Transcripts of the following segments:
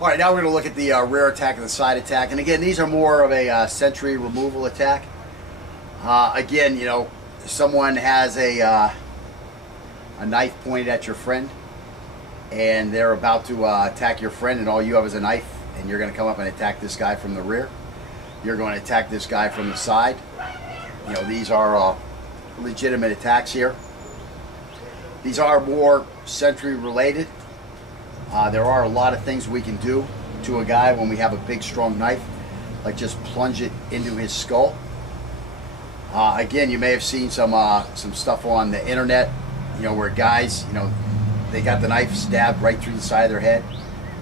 All right, now we're going to look at the rear attack and the side attack. And again, these are more of a sentry removal attack. Again, you know, someone has a knife pointed at your friend, and they're about to attack your friend, and all you have is a knife, and you're going to come up and attack this guy from the rear. You're going to attack this guy from the side. You know, these are legitimate attacks here. These are more sentry related. There are a lot of things we can do to a guy when we have a big strong knife, like just plunge it into his skull. Again, you may have seen some stuff on the internet, you know, where guys, you know, they got the knife stabbed right through the side of their head.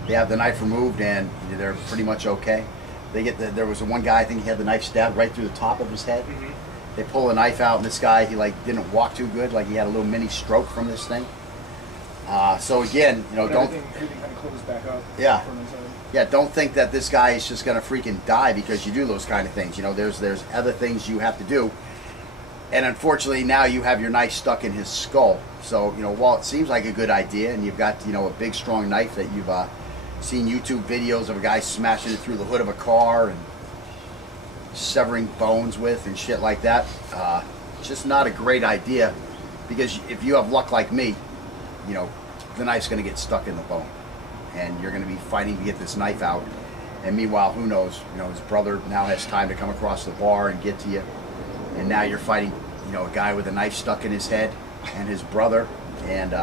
They have the knife removed and they're pretty much okay. There was one guy, I think he had the knife stabbed right through the top of his head. Mm-hmm. They pull the knife out, and this guy, he like didn't walk too good, like he had a little mini stroke from this thing. So again, you know, everything kind of closed back up. Yeah, yeah. Don't think that this guy is just gonna freaking die because you do those kind of things. You know, there's other things you have to do, and unfortunately now you have your knife stuck in his skull. So you know, while it seems like a good idea, and you've got, you know, a big strong knife that you've seen YouTube videos of a guy smashing it through the hood of a car and severing bones with and shit like that, it's just not a great idea, because if you have luck like me, you know, the knife's going to get stuck in the bone, and you're going to be fighting to get this knife out. And meanwhile, who knows? You know, his brother now has time to come across the bar and get to you, and now you're fighting, you know, a guy with a knife stuck in his head and his brother, and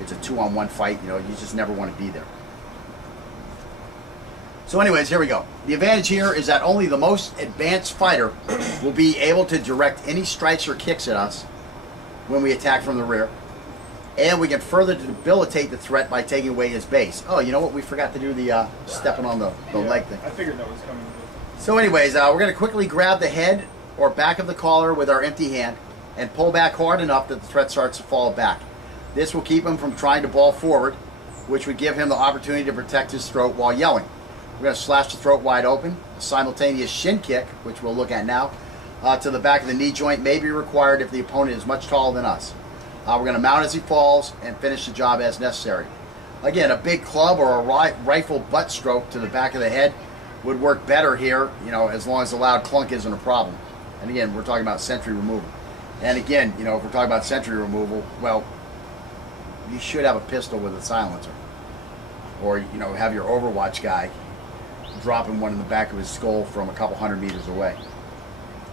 it's a 2-on-1 fight. You know, you just never want to be there. So anyways, here we go. The advantage here is that only the most advanced fighter will be able to direct any strikes or kicks at us when we attack from the rear. And we can further debilitate the threat by taking away his base. Oh, you know what? We forgot to do the stepping on the leg thing. I figured that was coming. So anyways, we're going to quickly grab the head or back of the collar with our empty hand and pull back hard enough that the threat starts to fall back. This will keep him from trying to ball forward, which would give him the opportunity to protect his throat while yelling. We're going to slash the throat wide open. A simultaneous shin kick, which we'll look at now, to the back of the knee joint may be required if the opponent is much taller than us. We're going to mount as he falls and finish the job as necessary. Again, a big club or a rifle butt stroke to the back of the head would work better here, you know, as long as the loud clunk isn't a problem. And again, we're talking about sentry removal. And again, you know, if we're talking about sentry removal, well, you should have a pistol with a silencer. Or, you know, have your Overwatch guy dropping one in the back of his skull from a couple 100 meters away.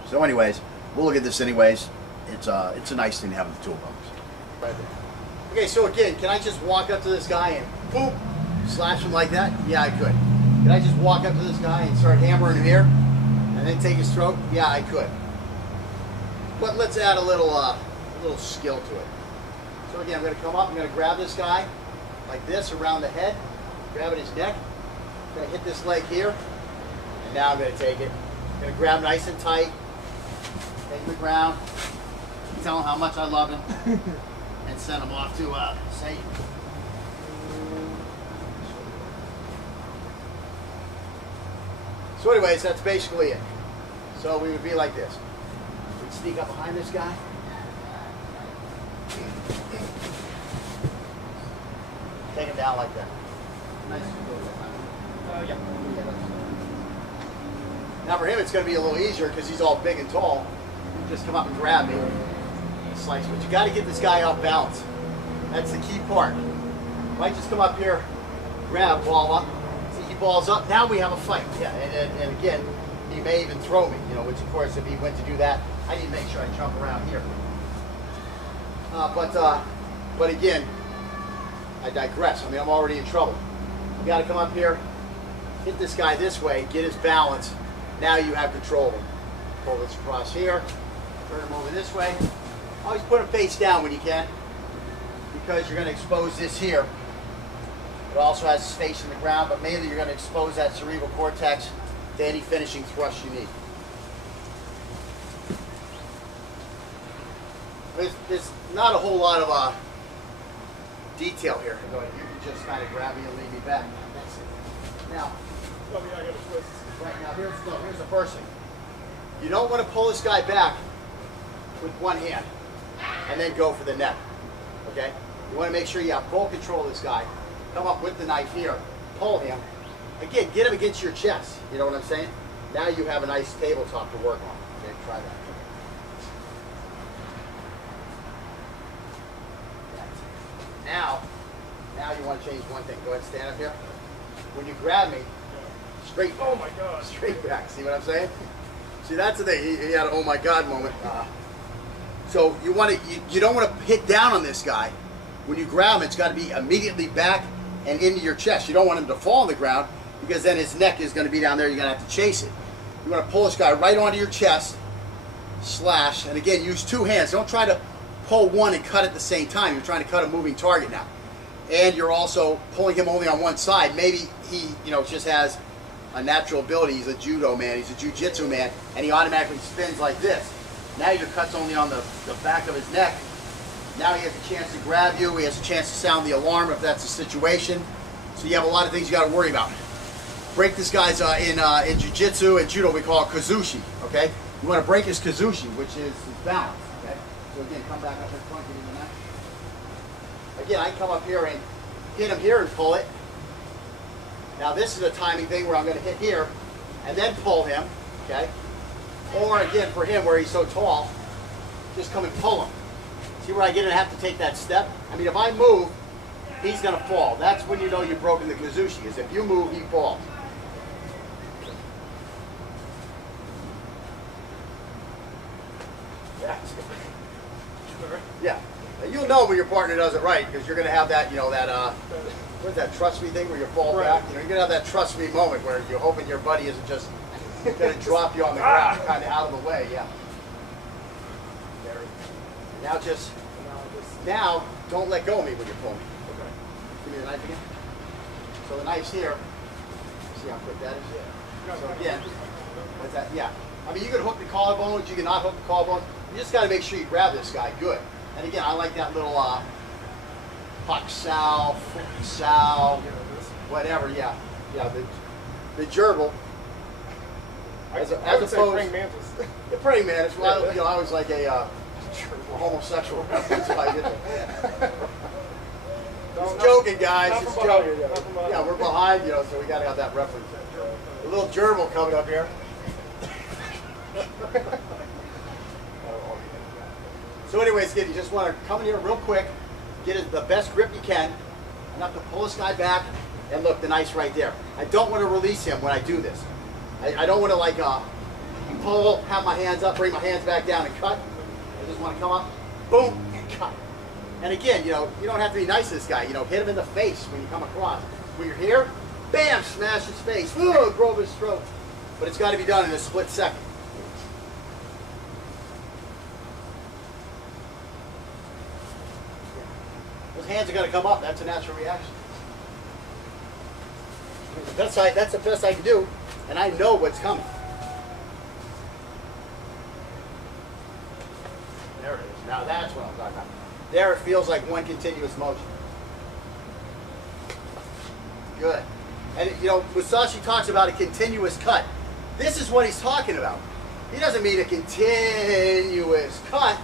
So anyways, we'll look at this anyways. It's a nice thing to have in the toolbox. Right there. Okay, so again, can I just walk up to this guy and boom, slash him like that? Yeah, I could. Can I just walk up to this guy and start hammering him here and then take his throat? Yeah, I could. But let's add a little skill to it. So again, I'm going to come up, I'm going to grab this guy like this around the head, grab at his neck. I'm going to hit this leg here, and now I'm going to take it. I'm going to grab nice and tight, take him to the ground, tell him how much I love him, and send him off to Satan. So anyways, that's basically it. So we would be like this. We'd sneak up behind this guy. Take him down like that. Nice. Yeah. Now for him it's going to be a little easier because he's all big and tall. You just come up and grab me and slice. But you got to get this guy off balance. That's the key part. If I just come up here, grab, ball up. See, he balls up. Now we have a fight. Yeah, and again, he may even throw me. You know, which of course, if he went to do that, I need to make sure I jump around here. But again, I digress. I mean, I'm already in trouble. You got to come up here, hit this guy this way, get his balance. Now you have control of him. Pull this across here, turn him over this way. Always put him face down when you can, because you're going to expose this here. It also has his face in the ground, but mainly you're going to expose that cerebral cortex to any finishing thrust you need. There's not a whole lot of detail here. You can just kind of grab me and lead me back. That's it. Now, right now, here's the first thing. You don't want to pull this guy back with one hand and then go for the neck. Okay? You want to make sure you have full control of this guy. Come up with the knife here, pull him, again, get him against your chest. You know what I'm saying? Now you have a nice tabletop to work on. Okay, try that. Now you want to change one thing. Go ahead and stand up here. When you grab me, straight back. Oh my God. Straight back. See what I'm saying? See, that's the thing. He had an oh my God moment. So you want to, you don't want to hit down on this guy. When you grab him, it's got to be immediately back and into your chest. You don't want him to fall on the ground because then his neck is going to be down there. You're going to have to chase it. You want to pull this guy right onto your chest, slash, and again, use two hands. Don't try to pull one and cut at the same time. You're trying to cut a moving target now. And you're also pulling him only on one side. Maybe he, just has a natural ability. He's a judo man. He's a jiu-jitsu man, and he automatically spins like this. Now your cut's only on the back of his neck. Now he has a chance to grab you. He has a chance to sound the alarm if that's the situation. So you have a lot of things you got to worry about. Break this guy's in jiu-jitsu and judo we call it kazushi. Okay, you want to break his kazushi, which is his balance. Okay, so again, come back up in front, get in the neck. Again, I come up here and hit him here and pull it. Now this is a timing thing where I'm going to hit here and then pull him. Okay. Or again, for him, where he's so tall, just come and pull him. See where I get to have to take that step? I mean, if I move, he's going to fall. That's when you know you've broken the kazushi, is if you move, he falls. Yeah. And you'll know when your partner does it right, because you're going to have that, what's that trust me thing where you fall back? You're going to have that trust me moment where you're hoping your buddy isn't just going to drop you on the ground, kind of out of the way, yeah. Now, don't let go of me when you pull me. Okay. Give me the knife again. So the knife's here. See how quick that is? Yeah. So again, what's that? Yeah. I mean, you can hook the collarbones, you can not hook the collarbones. You just got to make sure you grab this guy good. And again, I like that little puck sow, whatever, yeah. Yeah, the gerbil. As opposed to praying mantis. The praying mantis. Well, I was like a homosexual reference. Just joking, guys. Just joking. Yeah, we're behind, so we got to have that reference. A little gerbil coming up here. So anyways, kid, you just want to come in here real quick, get the best grip you can, enough to pull this guy back, and look, the knife's right there. I don't want to release him when I do this. I don't want to pull, have my hands up, bring my hands back down and cut. I just want to come up, boom, and cut. And again, you don't have to be nice to this guy. Hit him in the face when you come across. When you're here, bam, smash his face, grove his throat. But it's got to be done in a split second. Those hands are going to come up. That's a natural reaction. That's the best I can do, and I know what's coming. There it is. Now that's what I'm talking about. There it feels like one continuous motion. Good. And Musashi talks about a continuous cut. This is what he's talking about. He doesn't mean a continuous cut.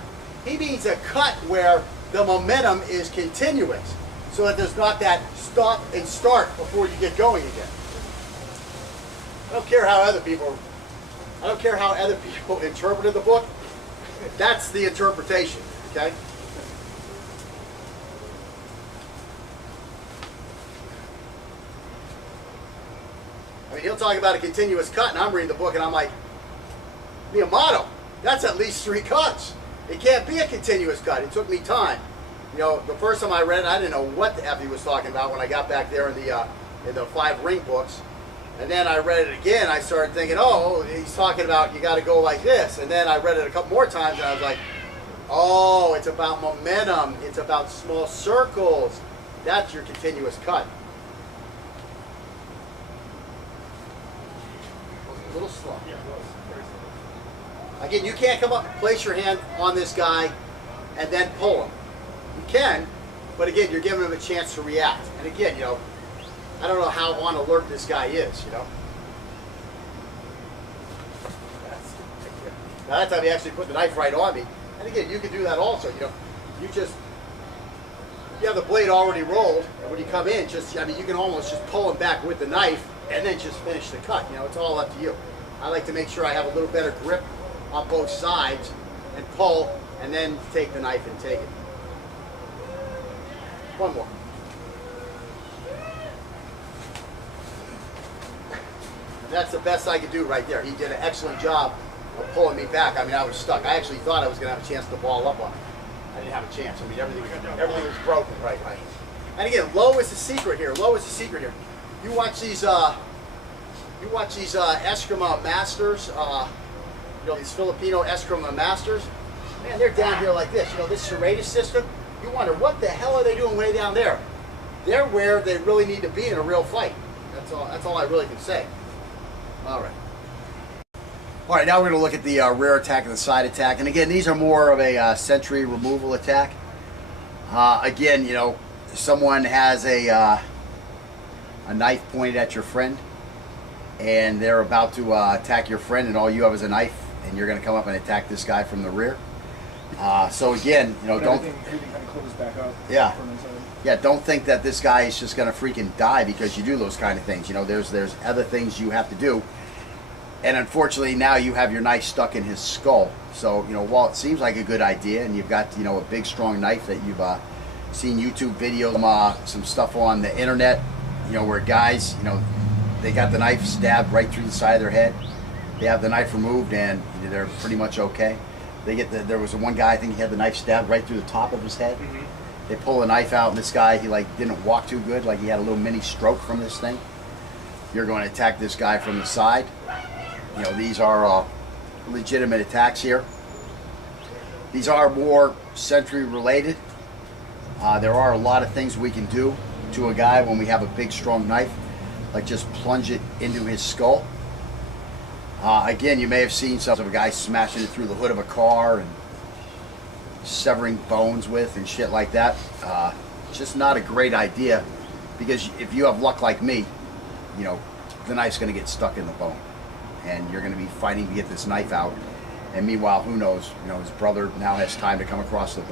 He means a cut where the momentum is continuous, so that there's not that stop and start before you get going again. I don't care how other people interpreted the book. That's the interpretation, okay? I mean, he'll talk about a continuous cut, and I'm reading the book, and I'm like, Miyamoto, that's at least 3 cuts. It can't be a continuous cut. It took me time. The first time I read it, I didn't know what the F he was talking about when I got back there in the 5 ring books. And then I read it again. I started thinking, oh, he's talking about you got to go like this. And then I read it a couple more times, and I was like, oh, it's about momentum. It's about small circles. That's your continuous cut. A little slow. Yeah, it was very slow. Again, you can't come up and place your hand on this guy and then pull him. You can, but again, you're giving him a chance to react. And again, I don't know how on alert this guy is, Now that time he actually put the knife right on me. And again, you can do that also, you have the blade already rolled, and when you come in, you can almost just pull him back with the knife and then just finish the cut. You know, it's all up to you. I like to make sure I have a little better grip on both sides and pull, and then take the knife and take it. One more. And that's the best I could do right there. He did an excellent job of pulling me back. I mean, I was stuck. I actually thought I was going to have a chance to ball up on it. I didn't have a chance. I mean, everything was broken. Right. And again, low is the secret here. Low is the secret here. You watch these Eskrima masters. You know, these Filipino Eskrima masters. Man, they're down here like this. You know, this serratus system. You wonder what the hell are they doing way down there? They're where they really need to be in a real fight. That's all. That's all I really can say. All right. All right, now we're going to look at the rear attack and the side attack. And again, these are more of a sentry removal attack. Again, you know, someone has a knife pointed at your friend, and they're about to attack your friend, and all you have is a knife, and you're going to come up and attack this guy from the rear. So again, you know, everything kind of closes back up. Yeah. From inside. Yeah, don't think that this guy is just going to freaking die because you do those kind of things. You know, there's other things you have to do. And unfortunately, now you have your knife stuck in his skull. So, you know, while it seems like a good idea, and you've got, you know, a big, strong knife that you've seen YouTube videos, some stuff on the internet, you know, where guys, you know, they got the knife stabbed right through the side of their head. They have the knife removed, and they're pretty much okay. There was one guy, I think he had the knife stabbed right through the top of his head. Mm-hmm. They pull the knife out, and this guy, he like didn't walk too good, like he had a little mini stroke from this thing. You're going to attack this guy from the side. You know, these are legitimate attacks here. These are more sentry related. There are a lot of things we can do to a guy when we have a big, strong knife, like just plunge it into his skull. Again, you may have seen some of a guy smashing it through the hood of a car and severing bones with and shit like that. It's just not a great idea, because if you have luck like me, you know, the knife's going to get stuck in the bone, and you're going to be fighting to get this knife out. And meanwhile, who knows, you know, his brother now has time to come across the